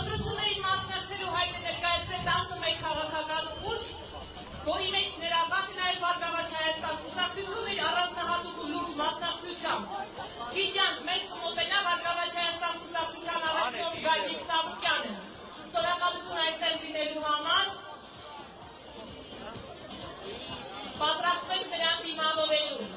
Ընտրություններին մասնակցելու հայտ է ներկայացրել 11 քաղաքական ուժ, որի մեջ ներառված է նաև Բարգավաճ Հայաստան կուսակցությունը իր առանձնահատուկ ու լուրջ մասնակցությամբ։ Քիչ անց մեզ կմոտենա Բարգավաճ Հայաստան կուսակցության առաջնորդ Գագիկ Սահակյանը։ Շնորհակալություն այստեղ լինելու համար։ Պատրաստվենք նրան դիմավորելու։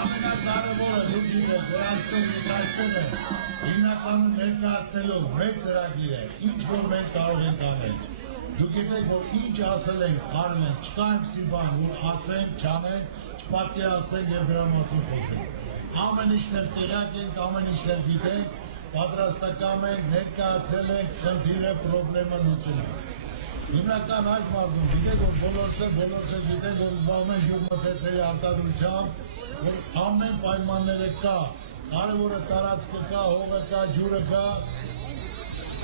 Ամենակարևորը դուք գիտեք, որ այսօր ես այստեղ եմ, հիմնականում ներկայացնելով մեկ ծրագիր է, ինչ որ մենք կարող ենք անել։ Դուք գիտեք, որ ինչ ասել ենք, արել ենք, չկա այնպիսի բան, որ ասենք, չանենք, չպատկերացնենք և դրա մասին խոսենք։ Ամեն ինչն էլ տեղյակ ենք, ամեն ինչն էլ գիտենք, պատրաստական ենք, ներկայացել ենք, խնդիրը, պրոբլեմը լուծում։ Հիմնական այս մարդում գիտեք, որ բոլորս գիտեք, որ զբաղվում ջուրմթերթերի արտադրությամբ, որ ամեն պայմանները կա, կարևորը տարածքը կա, հողը կա, ջուրը կա,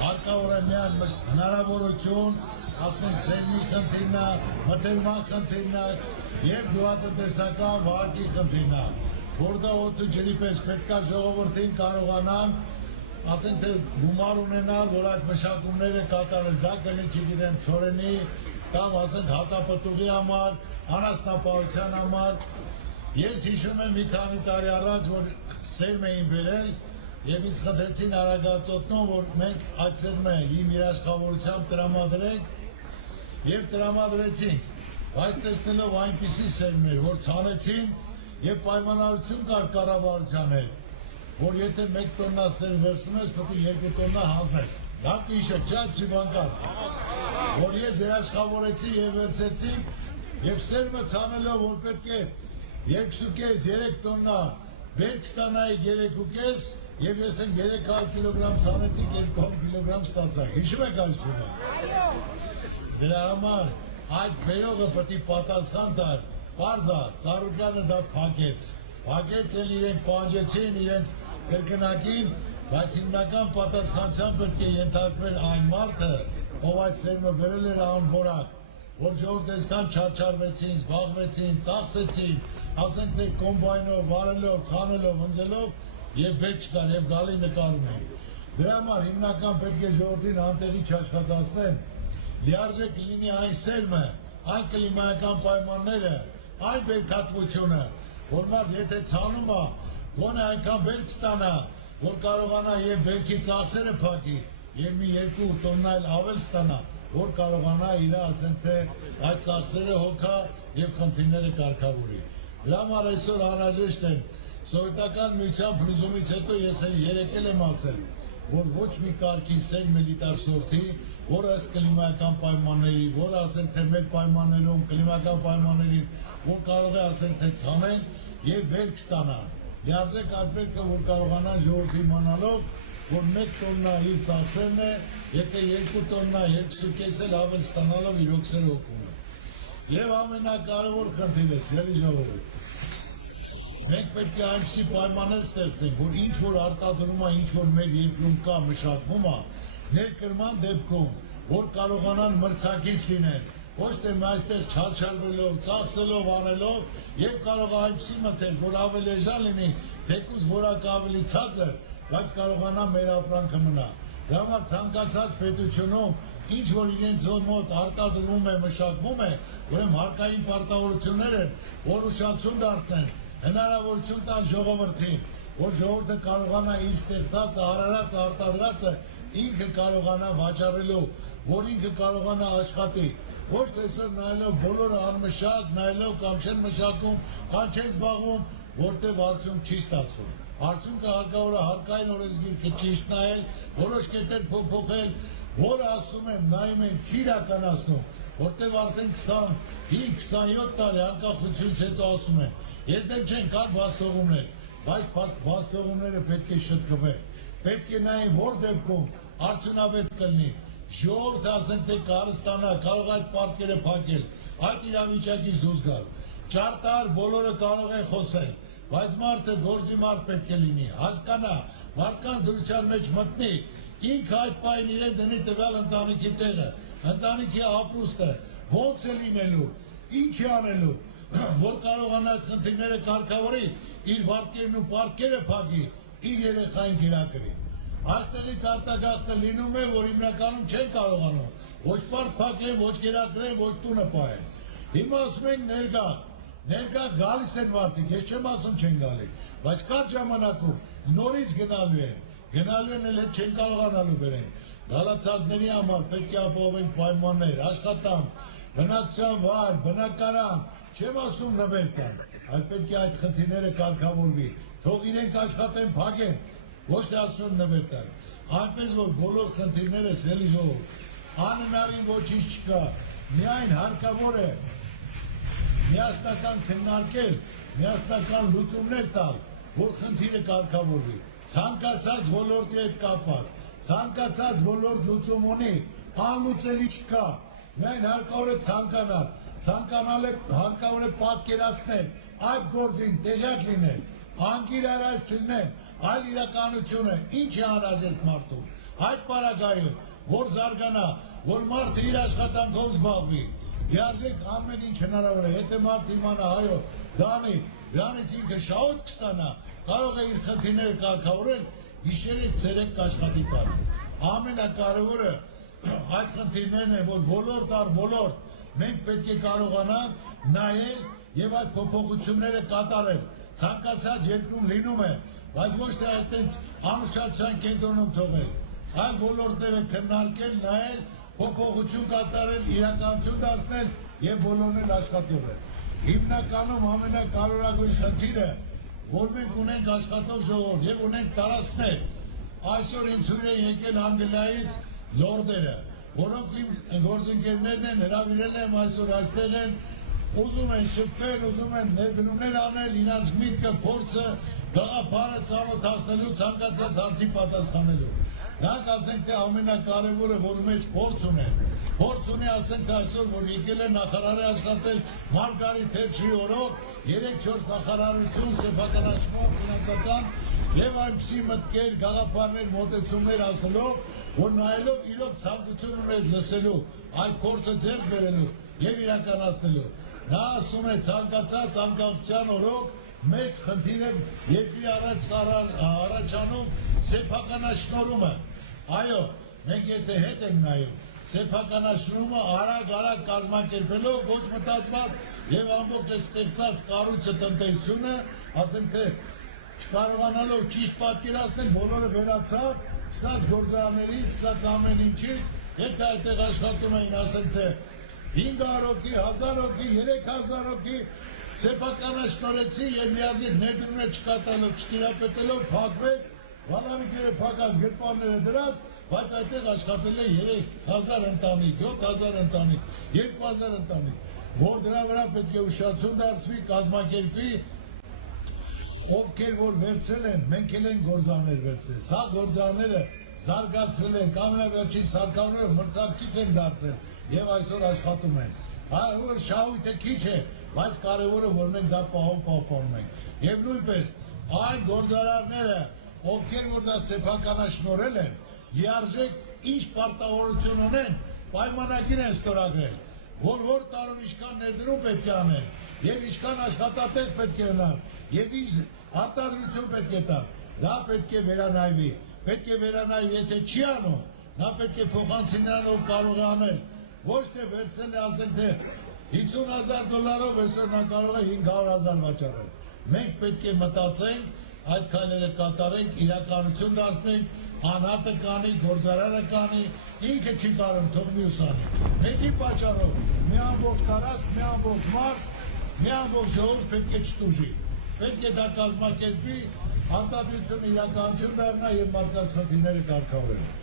հարկավոր է միայն հնարավորություն, ասենք սերմի խնդիրն է, մթերման խնդիրն է և գյուղատնտեսական վարկի խնդիրն է, որտեղ օդու ջրի պես պետք է ժողովրդին կարողանան ասենք թե գումար ունենալ, որ այդ մշակումները կատարել, դա կլինի, չգիտեմ, ցորենի կամ ասենք հատապտուղի համար, անասնապահության համար։ Ես հիշում եմ մի քանի տարի առաջ, որ սերմ էին բերել Եվ ինձ խնդրեցին արագածոտնով, որ մենք այցելում ենք իմ երաշխավորությամբ տրամադրենք եւ տրամադրեցինք, բայց տեսնելով այնպիսի սերմեր, որ ցանեցին եւ պայմանավորություն կար կառավարության հետ, որ եթե 1 տոննա սերմ վերցնում ես, պետք է 2 տոննա հանձնես։ Դա հիշեք, չէ՞ չի բան կար։ Որ ես երաշխավորեցի եւ վերցեցի եւ սերմը ցանելով, որ պետք է 2.5-3 տոննա բերք ստանայի 3.5 եւ ես այն 300 կիլոգրամ ցանեցի 200 կիլոգրամ ստացա։ Հիշում եք այս բանը։ Դրա համար այդ բերողը պետք է պատասխան տար։ Պարզա, Ծառուկյանը դա փակեց։ Փակեց էլ իրենք պահանջեցին իրենց կրկնակին, բայց հիմնական պատասխանության պետք է ենթարկվեր այն մարդը, ով այդ սերմը բերել էր անորակ, որ ժողովուրդ այսքան չարչարվեցին, զբաղվեցին, ծախսեցին, ասենք թե կոմբայնով, վարելով, ցանելով, ընձելով եւ բերք չկար եւ գալի նկարում են։ Դրա համար հիմնական պետք է ժողովրդին անտեղի չաշխատացնեն, լիարժեք լինի այն սերմը, այն կլիմայական պայմանները, այն բերքատվությունը, որ մարդ եթե ցանում է, գոնե այնքան բերք ստանա, որ կարողանա եւ բերքի ծախսերը փակի եւ մի 2 տոննա էլ ավել ստանա, որ կարողանա իր ասենք թե այդ ծախսերը հոգա եւ խնդիրները կարգավորի։ Դրա համար այսօր անհրաժեշտ է սովետական միության փլուզումից հետո ես երեկել եմ ասել, որ ոչ մի կարգի սերմ էլիտար սորտի, որ ըստ կլիմայական պայմանների, որ ասենք թե մեր պայմաններում կլիմայական պայմաններին, որ կարող է ասենք թե ցանեն եւ բերք ստանան։ Լիարժեք այդ բերքը, որ կարողանան ժողովրդի իմանալով, որ 1 տոննա իր ծախսերն է, եթե 2 տոննա 2.5 էլ ավել ստանալով իր օքսերը հոգում է։ Եվ ամենակարևոր խնդիրը, սիրելի ժողովուրդ, մենք պետք է այնպիսի պայմաններ ստեղծենք, որ ինչ որ արտադրում է, ինչ որ մեր երկրում կա մշակվում է, ներկրման դեպքում, որ կարողանան մրցակից լինեն, ոչ թե այստեղ չարչարվելով, ծախսելով, անելով եւ կարող է այնպիսի մտել, որ ավելի էժան լինի, թեկուզ որակ ավելի ցածր, բայց կարողանա մեր ապրանքը մնա։ Դրա համար ցանկացած պետությունում ինչ որ իրենց մոտ արտադրվում է, մշակվում է, ուրեմն հարկային պարտավորություններ են, որ ուշացում դարձնեն, հնարավորություն տան ժողովրդին, որ ժողովուրդը կարողանա իր ստեղծած, արարած, արտադրածը ինքը կարողանա վաճառելու, որ ինքը կարողանա աշխատի։ Ոչ թե այսօր նայելով բոլորը անմշակ, նայելով կամ չեն մշակում, կամ չեն զբաղվում, որտեղ արդյունք չի ստացվում։ Արդյունքը հարկավոր է հարկային օրենսգիրքը ճիշտ նայել, որոշ կետեր փոփոխել, որը ասում եմ, նայում եմ, չի իրականացնում, որտեղ արդեն 25-27 տարի անկախությունից հետո ասում են, ես դեմ չեն կար բաստողումներ, բայց բաստողումները պետք է շտկվեն, պետք է նայեն որ դեպքում արդյունավետ կլինի, ժողովուրդը ասենք թե կարստանա, կարող այդ պարտքերը փակել, այդ իրավիճակից դուրս գալ, ճարտար բոլորը կարող են խոսել, բայց մարդը գործի մարդ պետք է լինի, հասկանա, մարդկան դրության մեջ մտնի, ինքը այդ պայն իրեն դնի տվյալ ընտանիքի տեղը, ընտանիքի ապրուստը, ոնց է լինելու, ինչ է անելու, որ կարողանա այդ խնդիրները կարգավորի, իր վարկերն ու պարտքերը փակի, իր երեխային գիրակրի։ Այստեղից արտագաղթը լինում է, որ հիմնականում չեն կարողանում, ոչ պարկ փակեն, ոչ գերակրեն, ոչ տունը պահեն։ Հիմա ասում ենք ներկա գալիս են մարդիկ, ես չեմ ասում չեն գալի, բայց կար ժամանակում նորից գնալու են էլ հետ չեն կարողանալու բերեն։ Գալացածների համար պետք է ապահովենք պայմաններ, աշխատանք, բնակչության վայր, բնակարան, չեմ ասում նվեր տան, այլ պետք է այդ խնդիրները կարգավորվի, թող իրենք աշխատեն, փակեն, ոչ թե ասում նվեր տան, այնպես որ բոլոր խնդիրները սելի ժողովուրդ, անհնարին ոչինչ չկա, միայն հարկավոր է միասնական քննարկել, միասնական լուծումներ տալ, որ խնդիրը կարգավորվի, ցանկացած ոլորտի հետ կապված, ցանկացած ոլորտ լուծում ունի, անլուծելի չկա, միայն հարկավոր է ցանկանալ, հարկավոր է պատկերացնել, այդ գործին տեղյակ լինել, անկիր արած չլինեն, այլ իրականությունը, ինչ է անհրաժեշտ մարդուն, այդ պարագայում, որ զարգանա, որ մարդը իր աշխատանքով զբաղվի, դիարժեք ամեն ինչ հնարավոր է, եթե մարդ իմանա, հայո, դրանից ինքը շահոտ կստանա, կարող է իր խնդիրները կարգավորել, գիշերից ցերեկ կաշխատի տանը։ Ամենակարևորը այդ խնդիրներն են, որ ոլորտ առ ոլորտ մենք պետք է կարողանանք նայել եւ այդ փոփոխությունները կատարել։ Ցանկացած երկրում լինում է, բայց ոչ թե այդտենց անուշացության կենտրոնում թողել, այլ ոլորտները քննարկել, նայել, փոփոխություն կատարել, իրականություն դարձնել եւ բոլորն էլ աշխատողել։ Հիմնականում ամենակարևորագույն խնդիրը, որ մենք ունենք աշխատող ժողով եւ ունենք տարածքներ, այսօր ինձ հույր է եկել Անգլիայից լորդերը, որոնք իմ գործընկերներն են, հրավիրել եմ այսօր այստեղ են, ուզում են շփվել, ուզում են ներդրումներ անել, իրենց միտքը, փորձը, գաղափարը ծանոթացնելու, ցանկացած հարցի պատասխանելու։ Նրանք ասենք թե ամենակարևորը, որ մեծ փորձ ունեն, ասենք այսօր, որ եկել է նախարարի աշխատել Մարգարիտ Թետչերի օրոք, 3-4 նախարարություն, սեփականացման, ֆինանսական եւ այնպիսի մտքեր, գաղափարներ, մոտեցումներ ասելով, որ նայելով իրոք ցանկություն ունես լսելու, այդ փորձը ձեռք բերելու եւ իրականացնելու։ Նա ասում է ցանկացած անկախության օրոք մեծ խնդիր է երկրի առաջանում սեփականաշնորհումը։ Այո, մենք եթե հետ ենք նայում, սեփականաշնորհումը արագ կազմակերպելով, ոչ մտածված եւ ամբողջ ստեղծած կառույցը տնտեսությունը, ասենք թե չկարողանալով ճիշտ պատկերացնել, բոլորը վերացավ, սկսած գործարաններից, սկսած ամեն ինչից, եթե այդտեղ աշխատում էին, ասենք թե 500 հոգի, 1000 հոգի, 3000 հոգի սեփականաշնորհեցի եւ միաժամանակ ներդրումներ չկատարելով, չտիրապետելով փակվեց, վալանիկները փակած, գրպանները դրած, բայց այդտեղ աշխատել է 3000 ընտանիք, 7000 ընտանիք, 2000 ընտանիք, որ դրա վրա պետք է ուշադրություն դարձվի, կազմակերպվի, ովքեր որ վերցրել են, մենք էլ են գործարաններ վերցրել, սա գործարանները զարգացրել են, ամենավերջին սարքավորները մրցակից են դարձել եւ այսօր աշխատում են։ Որ շահույթը քիչ է, բայց կարևորը որ մենք դա պահպանում ենք։ Եվ նույնպես այն գործարանները, ովքեր որ դա սեփականաշնորհել են, լիարժեք ինչ պարտավորություն ունեն, պայմանագիր են ստորագրել, որ տարում ինչքան ներդրում պետք է անեն, եւ ինչքան աշխատատեղ պետք է ունենան, եւ ինչ արտադրություն պետք է տան, դա պետք է վերանայվի, եթե չի անում, նա պետք է փոխանցի նրան, ով կարող է անել, ոչ թե վերցնել է ասենք թե $50,000 այսօր նա կարող է 500,000 վաճառել։ Մենք պետք է մտածենք, այդ քայլերը կատարենք, իրականություն դարձնենք, անհատը կանի, գործարանը կանի, ինքը չի կարող, թող մյուս անի։ Մեկի պատճառով մի ամբողջ տարածք, մի ամբողջ մարզ, մի ամբողջ ժողով պետք է չտուժի։ Պետք է դա կազմակերպվի, արտադրությունը իրականություն դառնա եւ մարդկանց խնդիրները կարգավորվեն։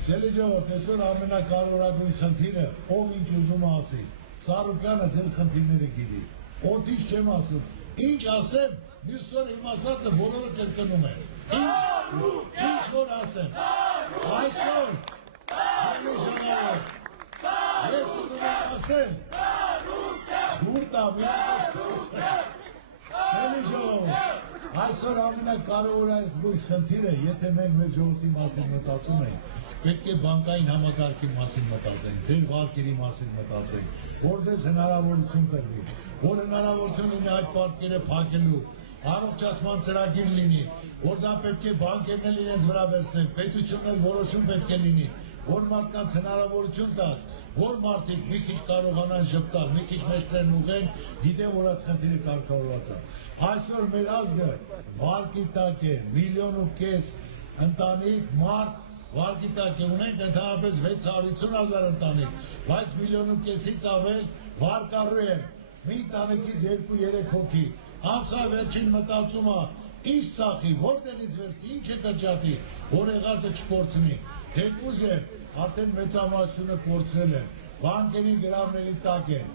Սիրելի ժողով, այսօր ամենակարևորագույն խնդիրը, ով ինչ ուզում է ասի, Սարոկյանը ձեր խնդիրները գիտի, օդից չեմ ասում, ինչ ասեմ, մյուս օրը իմ ասածը բոլորը կրկնում են, ինչ որ ասեմ, այսօր, սիրելի ժողով, ես ուզում եմ ասեմ, սուրտա, սիրելի ժողով, այսօր ամենակարևորագույն խնդիրը, եթե մենք մեր ժողովրդի մասին մտածում ենք, պետք է բանկային համակարգի մասին մտածենք, ձեր վարկերի մասին մտածենք, որ ձեզ հնարավորություն տրվի, որ հնարավորություն լինի այդ պարտքերը փակելու, առողջացման ծրագիր լինի, որ դա պետք է բանկերն էլ իրենց վրա վերցնեն, պետությունն էլ որոշում պետք է լինի, որ մարդկանց հնարավորություն տաս, որ մարդիկ մի քիչ կարողանան ժպտալ, մի քիչ մեջքներն ուղղեն, գիտեն, որ այդ խնդիրը կարգավորված է։ Այսօր մեր ազգը վարկի տակ է, 1,5 միլիոն ընտանիք, մարդ վարկի տակ է, ունենք ընդհանրապես 650,000 ընտանիք, բայց 1,5 միլիոնից ավել վարկառու են, մի ընտանիքից 2-3 հոգի, անցա վերջին մտածումը, ինչ ծախի, որտեղից վերցնի, ինչ է կրճատի, որ եղածը չկորցնի, թեկուզ է, արդեն մեծամասնությունը կորցրել են, բանկերի գրավների տակ են,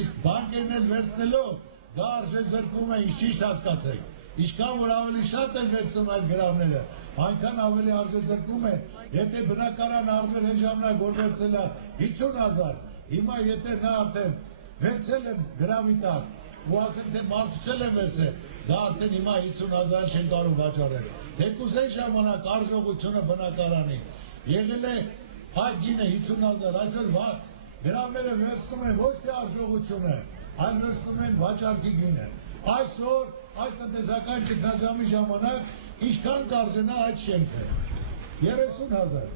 իսկ բանկերն են վերցնելով, դա արժեզրկում է, ճիշտ հասկացեք, ինչքան որ ավելի շատ են վերցնում այդ գրավները, այնքան ավելի արժեզրկում են, եթե բնակարան արժեր այն ժամանակ, որ վերցել է 50,000, հիմա եթե նա արդեն վերցել են գրավի տակ, ու ասենք թե մարդուցել են վերցել, դա արդեն հիմա 50,000 չեն կարող վաճառել, թեկուզ այն ժամանակ արժողությունը բնակարանի, եղել է այդ գինը 50,000, այսօր գրավները վերցնում են ոչ թե արժողությունը, այլ վերցնում են վաճառքի գինը, այսօր այդ տնտեսական ճգնաժամի ժամանակ ինչքան կարժենա այդ շենքը, 30,000,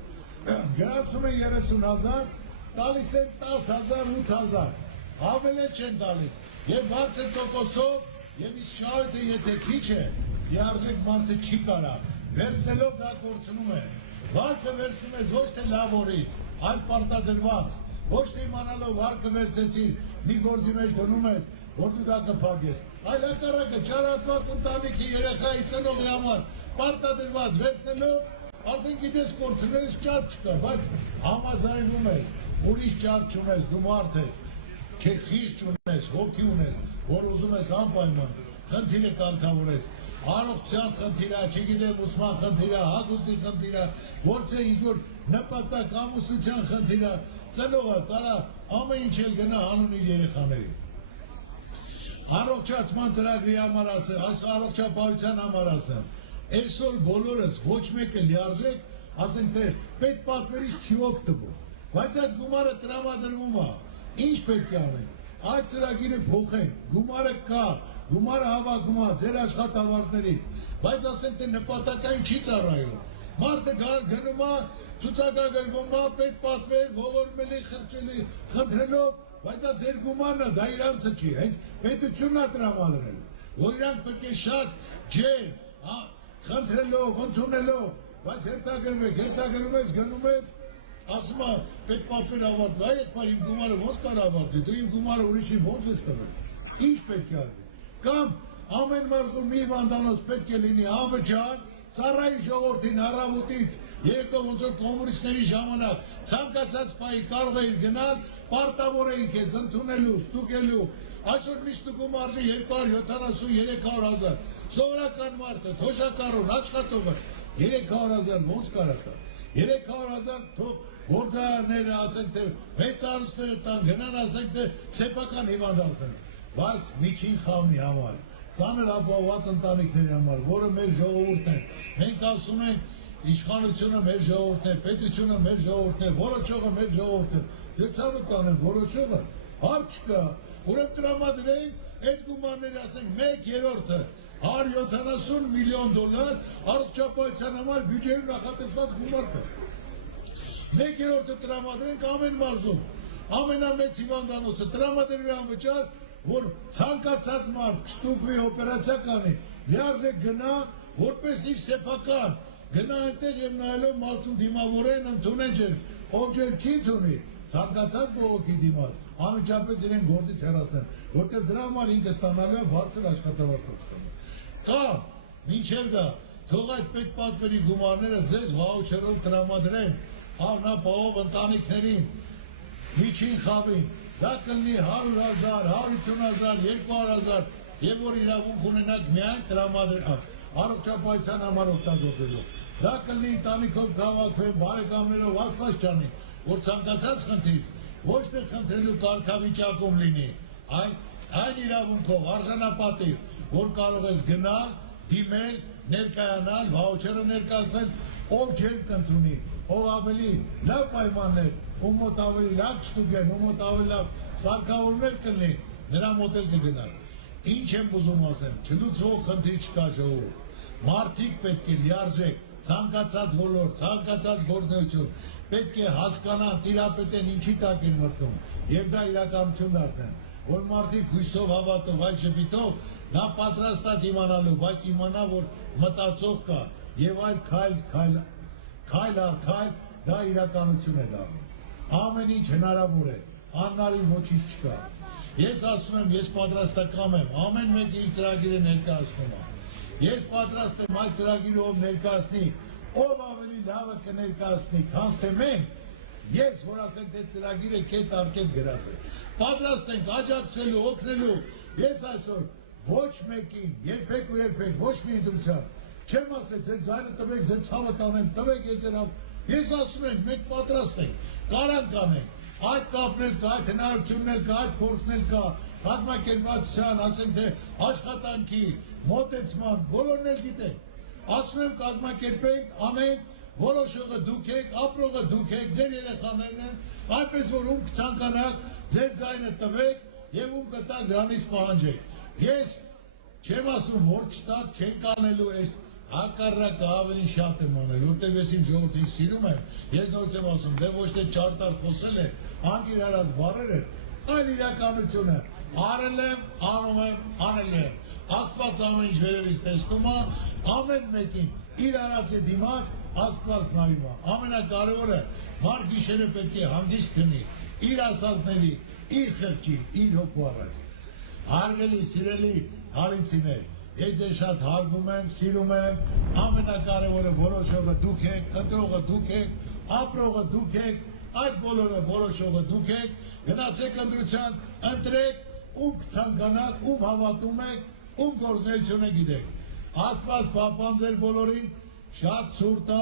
գրանցում են 30,000, տալիս են 10,000, 8,000, ավելի չեն տալիս, եւ բարձր տոկոսով Եվ իսկ շահույթը եթե քիչ է, լիարժեք մարդը չի կարա, վերցնելով դա կորցնում է, վարկը վերցնում ես ոչ թե լավ օրից, այլ պարտադրված, ոչ թե իմանալով վարկը վերցեցիր, մի գործի մեջ դնում ես, որ դու դա կփակես, այլ հակառակը ճարատված ընտանիքի երեխայի ծնողի համար պարտադրված վերցնելով, արդեն գիտես կորցնել ես ճար չկա, բայց համաձայնում ես, ուրիշ ճար չունես, դու մարդ ես, խիղճ ունես, հոգի ունես, որ ուզում ես անպայման, խնդիրը կարգավորես, առողջության խնդիրը, չգիտեմ, ուսման խնդիրը, հագուստի խնդիրը, որ թե ինչ-որ նպատակ ամուսնության խնդիրը, ծնողը կարա ամեն ինչ էլ գնա հանուն իր երեխաների։ Առողջացման ծրագրի համար ասեմ, առողջապահության համար ասեմ, այսօր բոլորս ոչ մեկը լիարժեք, ասենք թե պետպատվերից չի օգտվում, բայց այդ գումարը տրամադրվում է, ինչ պետք է անենք, այդ ծրագիրը փոխենք, գումարը կա, գումարը հավաքում է ձեր աշխատավարձներից, բայց ասենք թե նպատակային չի ծառայում, մարդը գնում է, ցուցակագրվում է, պետպատվեր, ողորմելի, խղճելի, խնդրելով, բայց դա ձեր գումարն է, դա իրանցը չի, հենց պետությունն է տրամադրել, որ իրանք պետք է շատ ջեր, խնդրելով, ընդունելով, բայց հերթագրվում ես, գնում ես, ասում է պետպատվեր ավարտվի, այդ պար իմ գումարը ոնց կար ավարտվի, դու իմ գումարը ուրիշին ոնց ես տվել, ինչ պետք է արվի, կամ ամեն մարզում մի հիվանդանոց պետք է լինի անվճար, Ծառայի ժողովրդին առավոտից երեկո ոնց որ կոմունիստների ժամանակ ցանկացած պահի կարող էիր գնալ, պարտավոր էին քեզ ընդունելու, ստուգելու, այսօր մի ստուգում արժի 270-300 հազար, սովորական մարդը, թոշակառուն, աշխատողը 300 հազար ոնց կարա տա, 300 հազար թող գործարարները ասենք թե մեծ արուստները տան, գնան ասենք թե սեփական հիվանդանոցներ, բայց միջին խավի համար ծանր ապահովված ընտանիքների համար, որը մեր ժողովուրդն է, մենք ասում ենք իշխանությունը մեր ժողովուրդն է, պետությունը մեր ժողովուրդն է, որոշողը մեր ժողովուրդն է, դրցանը տանեն, որոշողը, հարց չկա, ուրեմն տրամադրենք այդ գումարները, ասենք 1/3-ը 170 միլիոն դոլար առողջապահության համար բյուջեում նախատեսված գումար կա։ 1/3-ը տրամադրենք ամեն մարզում, ամենամեծ հիվանդանոցը տրամադրվի անվճար, որ ցանկացած մարդ կստուգվի օպերացիա կանի, լիարժեք գնա, որպես իր սեփական, գնա այնտեղ եւ նայելով մարդուն դիմավորեն, ընդունեն ջեր, ով ջեր չի ընդունի, ցանկացած բողոքի դիմաց, անմիջապես իրեն գործից հեռացնեն, որտեղ դրա համար ինքը ստանալու է բարձր աշխատավարձ ստանում։ Կամ մինչև դա թող այդ պետպատվերի գումարները ձեզ վաուչերով տրամադրեն, անապահով ընտանիքներին, միջին խավին, դա կլինի 100,000, 150,000, 200,000 եւ որ իրավունք ունենաք միայն տրամադրել առողջապահության համար օգտագործելու։ Դա կլինի ընտանիքով քաղաքվեն, բարեկամներով աստված չանի, որ ցանկացած խնդիր ոչ թե խնդրելու կարգավիճակում լինի, այն իրավունքով արժանապատիվ, որ կարող ես գնալ, դիմել, ներկայանալ, վաուչերը ներկայացնել, ով ջեր կընդունի, ով ավելի լավ պայմաններ, ում մոտ ավելի լավ չստուգեն, ում մոտ ավելի լավ սարքավորներ կլինի, նրա մոտ էլ կգնալ։ Ինչ եմ ուզում ասեմ, չլուծվող խնդիր չկա ժողովուրդ, մարդիկ պետք է լիարժեք, ցանկացած ոլորտ, ցանկացած գործունեություն, պետք է հասկանան, տիրապետեն ինչի տակ են մտնում, եւ դա իրականություն դարձնեն, որ մարդիկ հույսով հավատով, այդ շփիտով, նա պատրաստ է իմանալու, բայց իմանա, որ մտածող կա, եւ այլ քայլ առ քայլ դա իրականություն է դառնում։ Ամեն ինչ հնարավոր է, անհնարին ոչինչ չկա։ Ես ասում եմ, ես պատրաստական եմ, ամեն մեկ իր ծրագիրը ներկայացնում է։ Ես պատրաստ եմ այդ ծրագիրը ով ներկայացնի, ով ավելի լավը կներկայացնի, քան թե մենք, ես որ ասենք թե ծրագիրը կետ առ կետ գրած է։ Պատրաստ ենք աջակցելու, օգնելու։ Ես այսօր ոչ մեկին, երբեք ոչ մի ընտրության չեմ ասել, ձեր ձայնը տվեք, ձեր ցավը տանեմ, տվեք ես ասում ենք, մենք պատրաստ ենք, կարանք անենք, այդ կապն էլ կա, այդ հնարավորությունն էլ կա, այդ փորձն էլ կա, կազմակերպվածության, ասենք թե աշխատանքի, մոտեցման, բոլորն էլ գիտենք, ասում եմ կազմակերպենք, անենք, որոշողը դուք եք, ապրողը դուք եք, ձեր երեխաներն են, այնպես որ ում կցանկանաք, ձեր ձայնը տվեք եւ ում կտակ դրանից պահանջեք։ Ես չեմ ասում, որ չտակ չենք անելու այս հակառակը ավելի շատ եմ անել, որտեղ ես իմ ժողովրդին սիրում եմ, ես նորից եմ ասում, դե ոչ թե ճարտար խոսել է, անգիր արած բառեր են, այլ իրականություն է, Արել եմ, անում եմ, անել եմ։ Աստված ամեն ինչ վերևից տեսնում է, ամեն մեկին իր արածի դիմաց Աստված նայում է։ Ամենակարևորը մարդ գիշերը պետք է հանգիստ քնի, իր ասածների, իր խղճի, իր հոգու առաջ։ Հարգելի, սիրելի հարինցիներ, ես ձեզ շատ հարգում եմ, սիրում եմ, ամենակարևորը որոշողը դուք եք, ընտրողը դուք եք, ապրողը դուք եք, այդ բոլորը որոշողը դուք եք, գնացեք ընտրության, ընտրեք, ում կցանկանաք, ում հավատում եք, ում գործունեությունը գիտեք։ Աստված պահպան ձեր բոլորին, շատ ցուրտ է,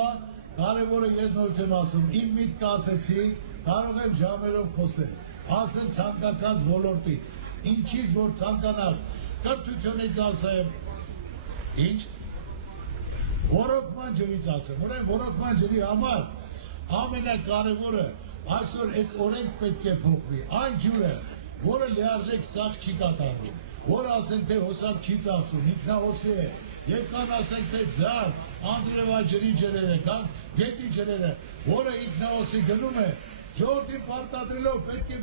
կարևորը ես նորից եմ ասում, իմ միտքը ասեցի, կարող եմ ժամերով խոսել, ասել ցանկացած ոլորտից, ինչից որ ցանկանաք, կրթությունից ասեմ, ինչ, ոռոգման ջրից ասեմ, ուրեմն ոռոգման ջրի համար ամենակարևորը այսօր այդ օրենք պետք է փոխվի, այն ջուրը, որը լիարժեք ծախս չի կատարվում, որը ասենք թե հոսանք չի ծախսում, ինքնահոսի է, եւ կան ասենք թե ձար, անդրևաջրի ջրերը, կան գետի ջրերը, որը ինքնահոսի գնում է, ժողովրդին պարտադրելով պետք է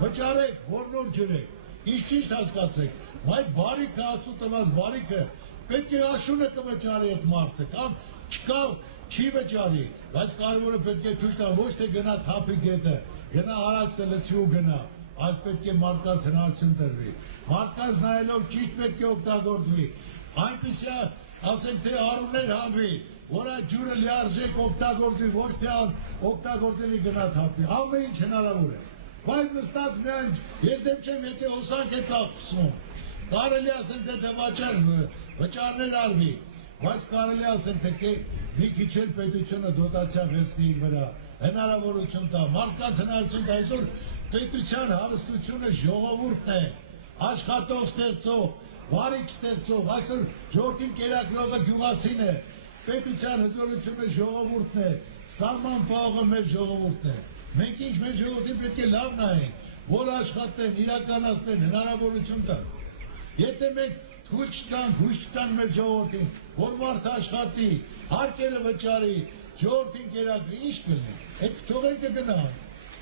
վճարեք, որ նոր ջրեք, ինչ ճիշտ հասկացեք, այդ բարիքը ասու տված բարիքը պետք է աշունը կվճարի այդ մարդը, կամ չկա չի վճարի, բայց կարևորը պետք է թույլ տա ոչ թե գնա թափի գետը, գնա Արաքսը լցի ու գնա, այլ պետք է մարդկանց հնարություն տրվի, մարդկանց նայելով ճիշտ պետք է օգտագործվի, այնպիսի ասենք թե արուներ հանվի, որ այդ ջուրը լիարժեք օգտագործվի, ոչ թե օգտագործելի գնա թափի, ամեն ինչ հնարավոր է, բայց նստած միայն ես դեմ չեմ, եթե հոսանք է ծախսում, կարելի ասենք թե վճարներ արվի, բայց կարելի ասենք թե մի քիչ էլ պետությունը դոտացիա վերցնի իր վրա, հնարավորություն տա, մարդկանց հնարավորություն տա, այսօր պետության հարստությունը ժողովուրդն է, աշխատող ստեղծող, վարիչ ստեղծող, այսօր ժողովրդին կերակրողը գյուղացին է, պետության հզորությունը ժողովուրդն է, սահման պահողը մեր ժողովուրդն է, մենք ինչ մեր ժողովրդին պետք է լավ նայենք, որ աշխատեն, իրականացնեն, հնարավորություն տան, եթե մենք թույլ չտանք, հույս չտանք մեր ժողովրդին, որ մարդը աշխատի, հարկերը վճարի, ժողովրդին կերակրի, ինչ կլինի, այդ թողել կգնան,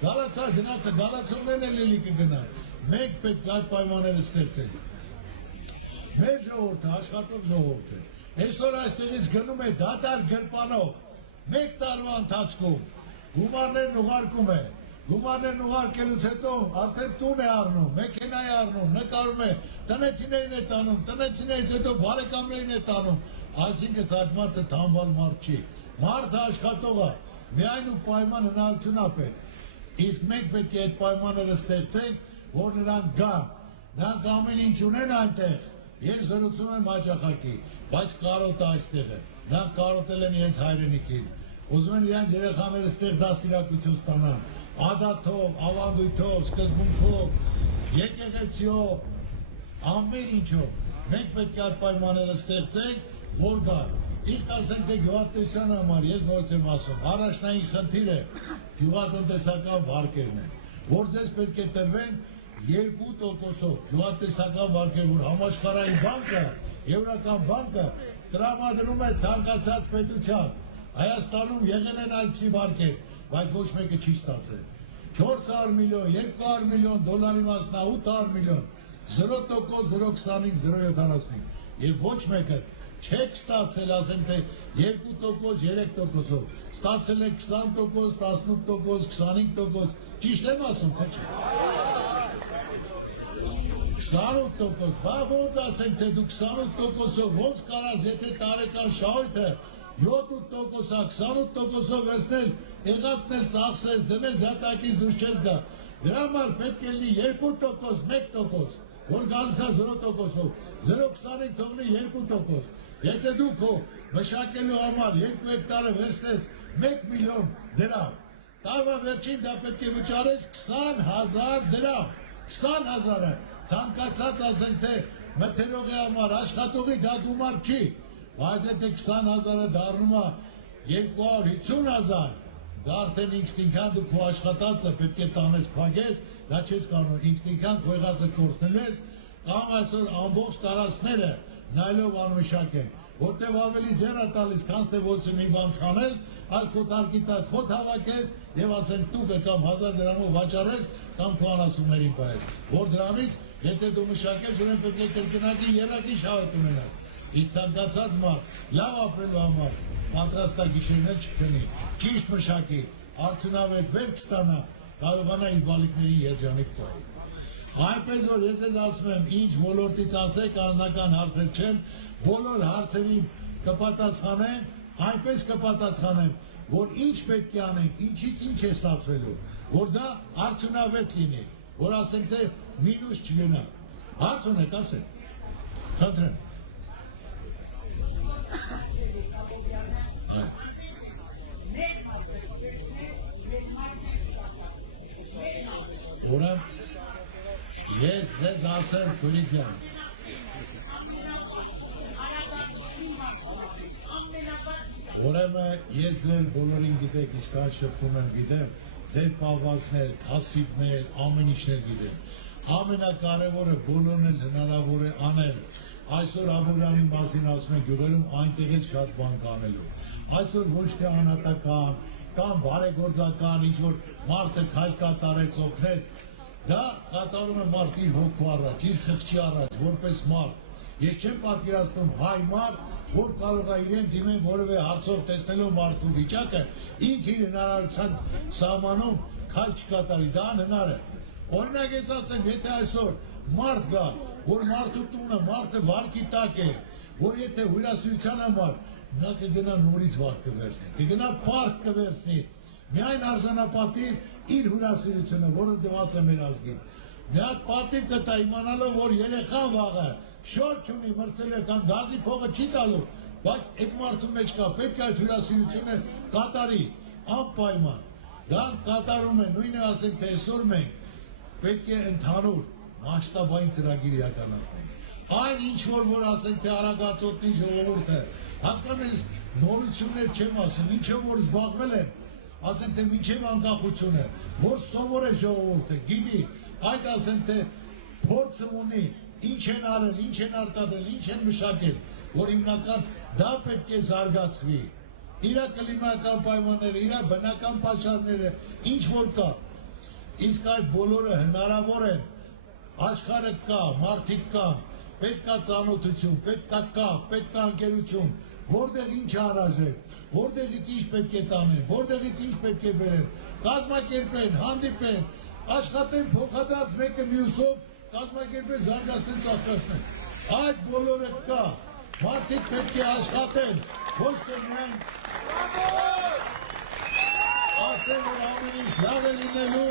գալացած գնացը, գալացողներն էլ էլի կգնան, մենք պետք այդ պայմանները ստեղծենք։ Մեր ժողովուրդը, աշխատող ժողովուրդը, այսօր այստեղից գնում է դատարկ գրպանով, մեկ տարվա ընթացքում, գումարներն ուղարկում է, գումարներն ուղարկելուց հետո արդեն տուն է առնում, մեքենա է առնում, նկարում է, տնեցիներին է տանում, տնեցիներից հետո բարեկամներին է տանում, այսինքն այդ մարդը թամբալ մարդ չի, մարդը աշխատող է, միայն ու պայման հնարություն է պետք, իսկ մենք պետք է այդ պայմանները ստեղծենք, որ նրանք գան, նրանք ամեն ինչ ունեն այնտեղ, ես զրուցում եմ հաճախակի, բայց կարոտը այստեղ է, նրանք կարոտել են իրենց հայրենիքին, ուզում են իրենց երեխաները ստեղ դաստիարակություն ստանան, ադաթով, ավանդույթով, սկզբունքով, եկեղեցիով, ամեն ինչով, մենք պետք է այդ պայմանները ստեղծենք, որ գան, իսկ ասենք թե գյուղատնտեսության համար, ես նորից եմ ասում, առաջնային խնդիր է գյուղատնտեսական վարկերն են, որ ձեզ պետք է տրվեն 2%-ով գյուղատնտեսական վարկեր, որ համաշխարհային բանկը, Եվրոպական բանկը տրամադրում է ցանկացած պետության, Հայաստանում եղել են այդպիսի վարկեր, բայց ոչ մեկը չի ստացել, 400 միլիոն, 200 միլիոն դոլարի մասնա, 800 միլիոն, 0%, 0.25, 0.75, և ոչ մեկը չեք ստացել, ասենք թե 2%, 3%-ով, ստացել եք 20%, 18%, 25%, ճիշտ եմ ասում, թե չէ։ 28%, բա ոնց ասենք թե դու 28%-ով, ոնց կարաս, եթե տարեկան շահույթը 7%, 28%-ով վերցնել, եղածն էլ ծախսես, դնել դատակից դուրս չես գա, դրա համար պետք է լինի 2%, 1%, որ գալիս է 0%-ով, 0.25 թողնի 2%, եթե դու քո մշակելու համար 2 հեկտարը վերցնես 1 միլիոն դրամ, տարվա վերջին դա պետք է վճարես 20,000 դրամ, 20,000-ը, ցանկացած ասենք թե մթերողի համար, աշխատողի դա գումար չի, բայց եթե 20,000-ը դառնում է 250,000, դա արդեն ինքնինքան դու քո աշխատածը պետք է տանես փակես, դա չես կարող ինքնինքան քո եղածը կորցնես, կամ այսօր ամբողջ տարածքները նայելով անմշակ են, որտեղ ավելի ձեռ է տալիս, քան թե ոնց մի բան ցանել, այլ քո տարկի տակ քոթ հավաքես եւ ասենք տուկը կամ 1000 դրամով վաճառես կամ քո անասուններին պահես, որ դրանից եթե դու մշակես, ուրեմն պետք է կրկնակի երակի շահույթ ունենաս։ Իսկ ցանկացած մարդ լավ ապրելու համար պատրաստ է գիշերներ չքնի, ճիշտ մշակի, արդյունավետ վերք ստանա, կարողանա իր բալիկների երջանիկ տալ։ Այնպես որ ես ես ասում եմ, ինչ ոլորտից ասեք, անձնական հարցեր չեն, բոլոր հարցերին կպատասխանեն, այնպես կպատասխանեն, որ ինչ պետք է անենք, ինչից ինչ է ստացվելու, որ դա արդյունավետ լինի, որ ասենք թե մինուս չգնա։ Հարց ունեք, ասեք, խնդրեմ։ Ուրեմն ես ձեզ ասեմ, Քուրիջան, ուրեմն ես ձեր բոլորին գիտեք, ինչքան շփվում եմ գիտեմ, ձեր պահվածներ, հասիվներ, ամեն ինչներ գիտեմ։ Ամենակարևորը բոլորն էլ հնարավոր է անել։ Այսօր Աբովյանի մասին ասում են գյուղերում այնտեղ էլ շատ բան կանելու։ Այսօր ոչ թե անհատական կամ բարեգործական ինչ-որ մարդը քայլ կատարեց, օգնեց, դա կատարում է մարդ իր հոգու առաջ, իր խղճի առաջ, որպես մարդ։ Ես չեմ պատկերացնում հայ մարդ, որ կարող է իրեն դիմեն որևէ հարցով տեսնելով մարդու վիճակը, ինք իր հնարավորության սահմանում քայլ չկատարի, դա անհնար է։ Օրինակ ես ասեմ, եթե այսօր մարդ գա, որ մարդու տունը, մարդը վարկի տակ է, որ եթե հյուրասիրության համար նա կգնա նորից վարկ կվերցնի, կգնա պարկ կվերցնի, միայն արժանապատիվ իր հյուրասիրությունը, որը դված է մեր ազգին։ Մի հատ պատիվ կտա իմանալով, որ երեխան վաղը շոր չունի, մրցել է կամ գազի փողը չի տալու, բայց այդ մարդու մեջ կա, պետք է այդ հյուրասիրությունը կատարի, անպայման։ Դա կատարում է, նույնը ասենք, թե այսօր մենք պետք է ընդհանուր մասշտաբային ծրագիր իրականացնենք։ Այն ինչ որ ասենք թե Արագածոտնի ժողովուրդը, հասկանում ես նորություններ չեմ ասում, ինչով որ զբաղվել եմ, ասենք թե մինչև անկախությունը, որ սովոր է ժողովուրդը, գիտի, այդ ասենք թե փորձը ունի, ինչ են արել, ինչ են արտադրել, ինչ են մշակել, որ հիմնական դա պետք է զարգացվի։ Իր կլիմայական պայմանները, իր բնական պատճառները, ինչ որ կա, իսկ այդ բոլորը հնարավոր են, աշխարհը կա, մարդիկ կան, պետք է ծանոթություն, պետք է կապ, պետք է ընկերություն, որտեղ ինչ հարաժեք, որտեղից ինչ պետք է տանեն, որտեղից ինչ պետք է բերեն, կազմակերպեն, հանդիպեն, աշխատեն փոխադարձ մեկը մյուսով, կազմակերպեն, զարգացնեն, ծաղկացնեն։ Այդ բոլորը կա, մարդիկ պետք է աշխատեն, ոչ թե միայն ասեն, որ ամեն ինչ լավ է լինելու,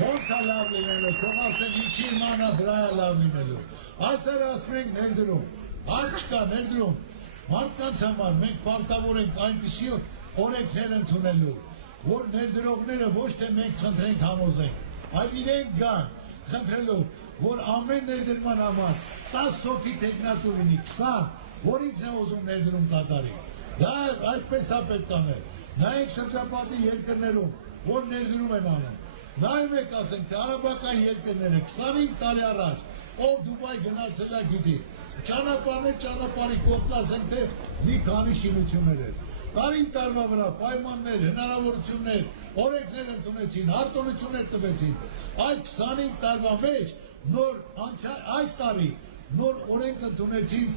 ոնց է լավ լինելու, թող ասեն ինչի իմանա վրա է լավ լինելու։ Այսօր ասում ենք ներդրում, հարկ չկա ներդրում, մարդկանց համար մենք պարտավոր ենք այնպիսի օրենքներ ընդունելու, որ ներդրողները ոչ թե մենք խնդրենք համոզենք, այլ իրենք գան խնդրելով, որ ամեն ներդրման համար 10 սոթի տեխնացու լինի, 20, որ ինքն է ուզում ներդրում կատարի։ Դա այդպես է պետք անել։ Նայեք շրջապատի երկրներում, որ ներդրում են անում։ Նայում եք ասենք, թե արաբական երկրները 25 տարի առաջ, ով Դուբայ գնացել է գիտի, ճանապարհի կողքն ասենք, թե մի քանի շինություններ էր։ Տարին տարվա վրա պայմաններ, հնարավորություններ, օրենքներ ընդունեցին, արտոնություններ տվեցին։ Այս 25 տարվա մեջ այս տարի նոր օրենք ընդունեցին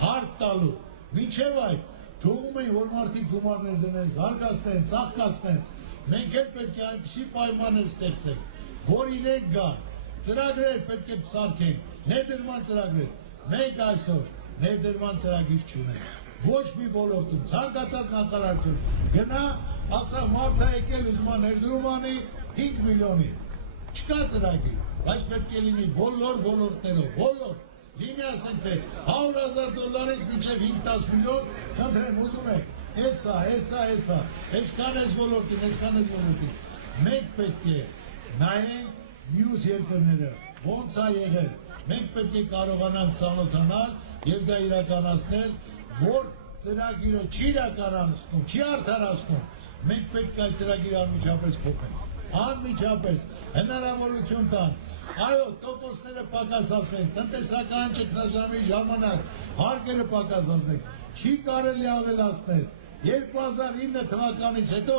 հարկ տալու։ Մինչև այդ թողում են, որ մարդիկ գումարներ դնեն, զարգացնեն, ծաղկացնեն։ Մենք էլ պետք է այնպիսի պայմաններ ստեղծենք, որ իրենք գան, ծրագրեր պետք է սարքենք, ներդրման ծրագրեր։ Մենք այսօր ներդրման ծրագիր չունենք։ Ոչ մի ոլորտում, ցանկացած նախարարություն գնա, ասա մարդ է եկել ուզում է ներդրում անի 5 միլիոնի։ Չկա ծրագիր, բայց պետք է լինի բոլոր ոլորտներով, բոլոր։ Լինի ասենք թե $100,000-ից մինչև 5-10 միլիոն, խնդրեմ ուզում եք, հեսա, այսքան ես ոլորտին, այսքան ես ոլորտին։ Մենք պետք է նայենք մյուս երկրները, ոնց է եղել, մենք պետք է կարողանանք ծանոթանալ և դա իրականացնել, որ ծրագիրը չի իրականացնում, չի արդարացնում, մենք պետք է այդ ծրագիրը անմիջապես փոխենք, անմիջապես հնարավորություն տան, այո, տոկոսները պակասացնենք, տնտեսական ճգնաժամի ժամանակ հարկերը պակասացնենք, չի կարելի ավելացնել, 2009 թվականից հետո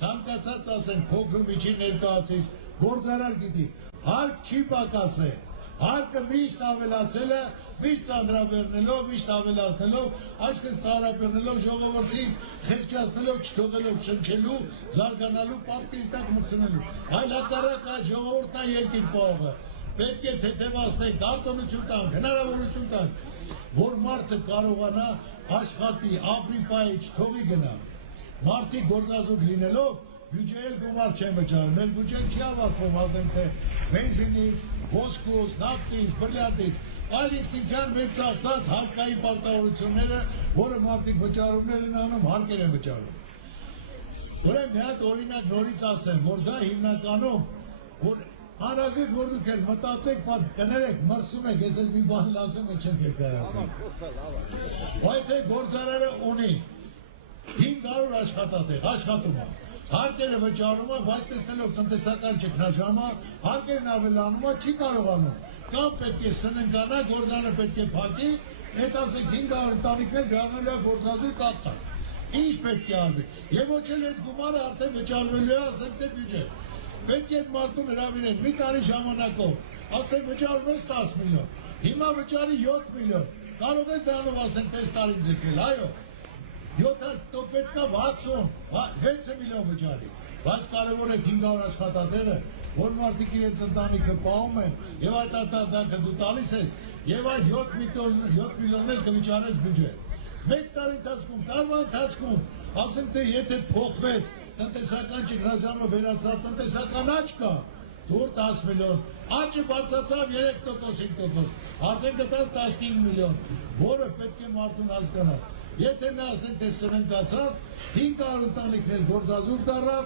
ցանկացած ասենք փոքր ու միջին ներկայացուցիչ գործարար գիտի, հարկ չի պակասել, Հարկը միշտ ավելացել է, միշտ ծանրաբեռնելով, միշտ ավելացնելով, այսքան ծանրաբեռնելով ժողովրդին խեղճացնելով, չթողելով շնչելու, զարգանալու, պարտքերի տակ մտցնելու։ Այլ հակառակ այդ ժողովուրդն է երկիր պահողը։ Պետք է թեթևացնենք, արտոնություն տանք, հնարավորություն տանք, որ մարդը կարողանա աշխատի, ապրի, պահի, չթողի գնա։ Մարդիկ գործազուրկ լինելով բյուջեել գումար չեն վճարում, մեր բյուջեն չի ավարտվում, ասենք թե բենզինից, ոսկուց, նավթից, բրիլիանտից, այլ ինստիտուցիան մեր ծախսած հարկային պարտավորությունները, որը մարդիկ վճարումներ են անում, հարկեր են վճարում։ Ուրեմն մի հատ օրինակ նորից ասեմ, որ դա հիմնականում, որ անհրաժեշտ որ դուք էլ մտածեք, կներեք, մրսում եք, ես այս մի բան ասում եք, չեմ կերկար ասում։ Այդ է գործարարը ունի 500 աշխատատեղ, աշխատում է, հարկերը վճարում է, բայց տեսնելով տնտեսական ճգնաժամը, հարկերն ավելանում է, չի կարողանում, կամ պետք է սննկանա, գործարարը պետք է փակի, այդ ասենք 500 ընտանիքներ դառնալու է գործազուրկ ատկան։ Ինչ պետք է արվի, եւ ոչ էլ այդ գումարը արդեն վճարվելու է, ասենք թե բյուջե։ Պետք է այդ մարդուն հրավիրեն մի տարի ժամանակով, ասենք վճարում ես 10 միլիոն, հիմա վճարի 7 միլիոն, կարող է դրանով ասենք տես տարին ձգել, այո, 7 պետք է 60, 6 միլիոն վճարի, բայց կարևոր է 500 աշխատատեղը, որ մարդիկ իրենց ընտանիքը պահում են, եւ այդ արտադրանքը դու տալիս ես, եւ այդ 7 միլիոններ կվճարես բյուջե։ Մեկ տարի ընթացքում, տարվա ընթացքում, ասենք թե եթե փոխվեց տնտեսական ճգնաժամը վերացավ, տնտեսական աճ կա, դուր 10 միլիոն, աճը բարձրացավ 3%, 5%, արդեն գտած 15 միլիոն, որը պետք է մարդուն հասկանալ։ Եթե նա ասենք թե սրընկացավ, 500 ընտանիքներ գործազուրկ դառավ,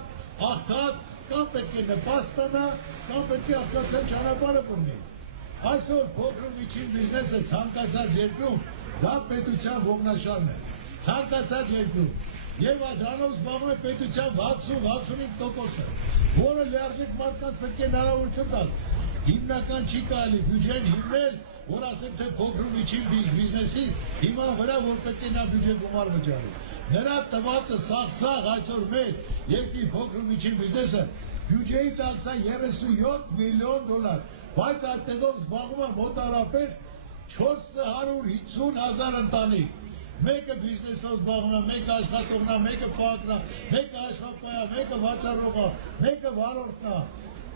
աղքատ, կամ պետք է նպաստանա, կամ պետք է աղքատության ճանապարհը բռնի։ Այսօր փոքր միջին բիզնեսը ցանկացած երկրում դա պետության ողնաշարն է, ցանկացած երկրում, եւ դրանով զբաղվում է պետության 60-65%-ը, որը լիարժեք մարդկանց պետք է հնարավորություն տալ։ Հիմնական չի կարելի բյուջեն հիմնել, որ ասենք թե փոքր ու միջին բիզնեսի հիմա վրա, որ պետք է նա բյուջե գումար վճարի։ Նրա տվածը սաղ այսօր մեր երկրի փոքր ու միջին բիզնեսը բյուջեի տալսա 37 միլիոն դոլար, բայց այդտեղով զբաղվում է մոտարապես 450,000 ընտանիք, մեկը բիզնեսով զբաղվում է, մեկը աշխատողն է, մեկը պահակն է, մեկը աշխատողն է, մեկը վաճառող է, մեկը վարորդն է,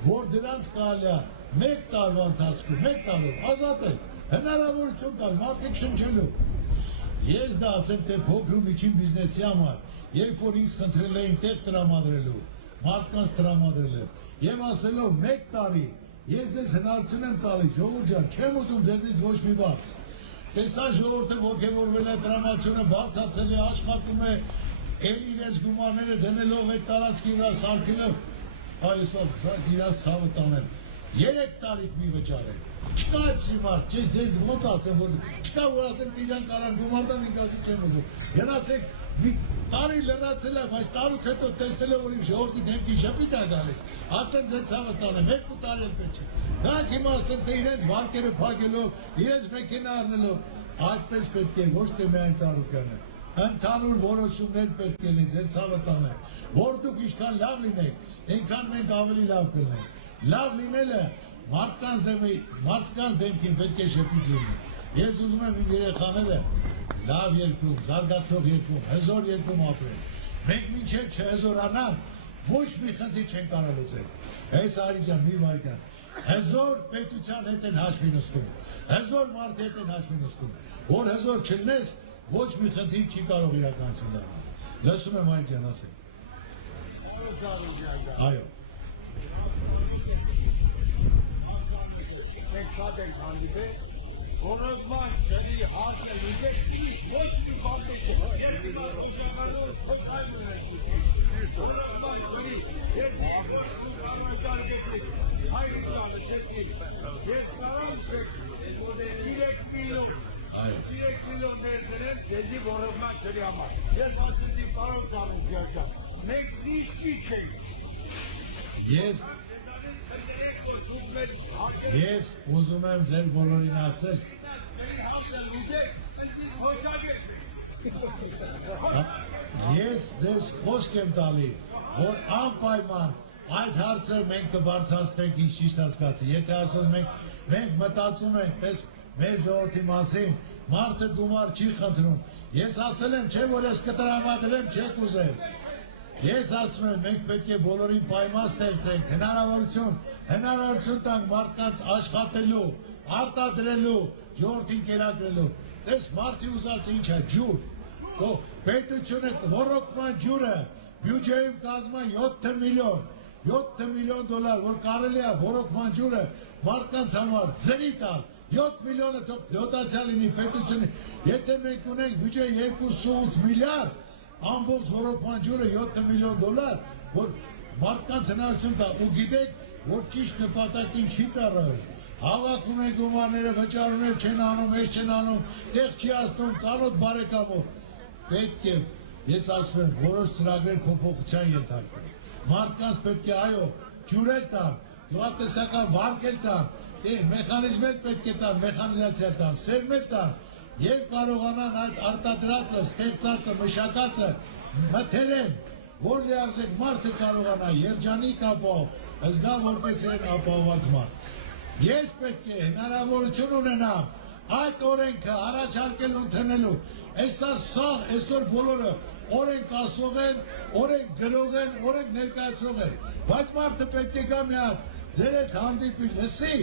որ դրանց կարելի է մեկ տարվա ընթացքում, մեկ տարով ազատել, հնարավորություն տալ մարդիկ շնչելու։ Ես դա ասենք թե փոքր ու միջին բիզնեսի համար, երբ որ ինձ խնդրել էին տեղ տրամադրելու, մարդկանց տրամադրել եմ, եւ ասելով մեկ տարի ես ձեզ հնարավորություն եմ տալիս, ժողովուրդ ջան, չեմ ուզում ձեզնից ոչ մի բաց։ Տեսան ժողովուրդը ոգևորվել է, տրամադրությունը բարձրացել է, աշխատում է, էլ իրենց գումարները դնելով այդ տարածքի վրա սարքելով, այս իրաց ցավը տանել։ 3 տարիք մի վճարել։ Չկա այդպիսի մարդ, ձեզ ոնց ասեմ, որ չկա, որ ասենք իրան կարան գումարдан ինքասի չեմ ուզում։ Գնացեք մի տարի լրացել է, բայց տարուց հետո տեսնելով որ իմ ժողովրդի դեմքի շփիտ է գալիս, արդեն ձեզ ցավը տանեմ, 2 տարի էլ պետք չէ։ Նրանք հիմա ասենք թե իրենց վարկերը փակելով, իրենց մեքենա առնելով, այդպես պետք է ոչ թե միայն ծառուկանը։ Ընդհանուր որոշումներ պետք է լինեն, ձեր ցավը տանեմ, որ դուք ինչքան լավ լինեք, այնքան մենք ավելի լավ կլինենք։ Լավ լինելը մարդկանց դեմքին պետք է շփիտ լինի։ Ես ուզում եմ իմ երեխաները լավ երկրում, զարգացող երկրում, հզոր երկրում ապրեն։ Մենք մինչև չհզորանան, ոչ մի խնդիր չեն կարող լուծել։ Այս Արի ջան, մի վայրկյան։ Հզոր պետության հետ են հաշվի նստում, հզոր մարդի հետ են հաշվի նստում, որ հզոր չլնես, ոչ մի խնդիր չի կարող իրականություն դառնալ։ Լսում եմ Արի ջան, ասեք։ Այո։ Մենք շատ ենք հանդիպել, օրոզման ջրի հարկը լուծեք, ոչ մի բան չէ։ Ես ուժանալով փոխայնում ենք։ Օրոզման ջրի ես առանցան գետիկ, հայրիկանը շեքիկ, ես կարամ շեք, 3 միլիոն, 3 միլիոն ներդրել ձեզի օրոզման ջրի համար։ Ես ասեցի պարոն Սարուկյան, մենք նիշկի չենք։ Ես ուզում եմ ձեր բոլորին ասել, ես ձեզ խոսք եմ տալի, որ անպայման այդ հարցը մենք կբարձրացնենք ինչ ճիշտ հասկացի։ Եթե ասում մենք մտածում ենք պես մեր ժողովրդի մասին, մարդը գումար չի խնդրում։ Ես ասել եմ, չէ որ ես կտրամադրեմ, չեք ուզել։ Ես ասում եմ, մենք պետք է բոլորին պայման ստեղծենք, հնարավորություն տանք մարդկանց աշխատելու, արտադրելու, ժողովրդին կերակրելու։ Տես մարդի ուզած ինչ է, ջուր։ Պետությունը ռոռոկման ջուրը բյուջեում կազմա 7 միլիոն $7 որ կարելի է ռոռոկման ջուրը մարդկանց համար ձրի տալ 7 միլիոնը դոտացիա լինի պետությունը, եթե մենք ունենք բյուջե 2.8 միլիարդ, ամբողջ ռոռոկման ջուրը $7 միլիոն, որ մարդկանց հնարավորություն տա, ու գիտեք, որ ճիշտ նպատակին չի ծառայում։ Հավաքում են գումարները, վճարումներ չեն անում, ես չեն անում, տեղ չի ասնում, ծանոթ բարեկամով։ Պետք է, ես ասում եմ, որոշ ծրագրեր փոփոխության ենթարկվեն։ Մարդկանց պետք է այո, ջուրել տան, գյուղատնտեսական վարկել տան, մեխանիզմեր պետք է տան, մեխանիզացիա տան, սերմել տան եւ կարողանան այդ արտադրածը, ստեղծածը, մշակածը մթերեն, որ լիարժեք մարդը կարողանա երջանիկ ապահով, զգա որպես իրեն ապահովված մարդ։ Ես պետք է հնարավորություն ունենամ այդ օրենքը առաջարկել ընդունելու։ Այսօր բոլորը օրենք ասող են, օրենք գրող են, օրենք ներկայացրող են, բայց մարդը պետք է գա մի հատ ձեր հետ հանդիպի, լսի,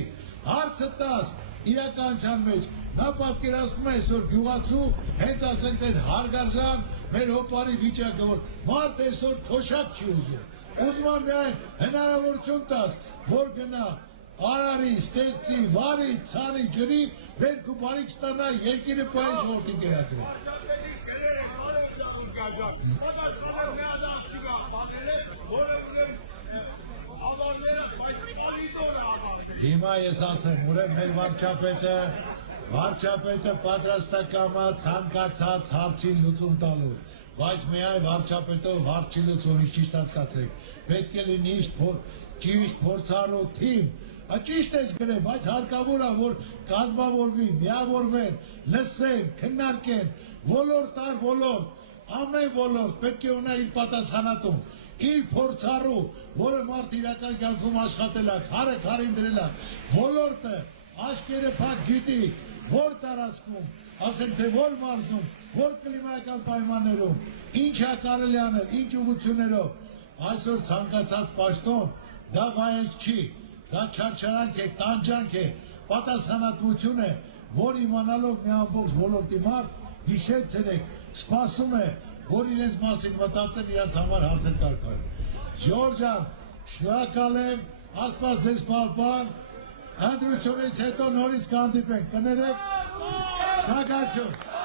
հարցը տաս իրականության մեջ։ Նա պատկերացնում է այսօր գյուղացու, հենց ասենք այդ հարգարժան մեր հոպարի վիճակը, որ մարդ այսօր թոշակ չի ուզում։ Ուզում է միայն հնարավորություն տաս, որ գնա արարի, ստեղծի, վարի, ցանի, ջրի, վերք ու բարիք ստանա, երկիրը պահի ժողովրդի կերակրի։ Հիմա ես ասեմ, ուրեմն մեր վարչապետը պատրաստակամ է ցանկացած հարցին լուծում տալու, բայց միայն վարչապետով հարց չի լուծում, ճիշտ հասկացեք, պետք է լինի ճիշտ փորձառու թիմ, ճիշտ ես գրել, բայց հարկավոր է, որ կազմավորվի, միավորվեն, լսեն, քննարկեն, ոլորտ առ ոլորտ, ամեն ոլորտ պետք է ունենա իր պատասխանատուն, իր փորձառու, որը մարդ իրական կյանքում աշխատել է, քարին դրել է, ոլորտը աչքերը փակ գիտի, որ տարածքում, ասենք թե որ մարզում, որ կլիմայական պայմաններում, ինչ է կարելի անել, ինչ ուղղություններով, այսօր ցանկացած պաշտոն, դա վայել չի, դա չարչարանք է, տանջանք է, պատասխանատվություն է, որ իմանալով մի ամբողջ ոլորտի մարդ, հիշել ցերեկ, սպասում է, որ իրենց մասին մտածեն իրենց համար հարցեր կարգավորեն։ Ժորժ ջան, շնորհակալ եմ, Աստված ձեզ պահպան, ընտրությունից հետո նորից կհանդիպենք, կներեք, շնորհակալություն։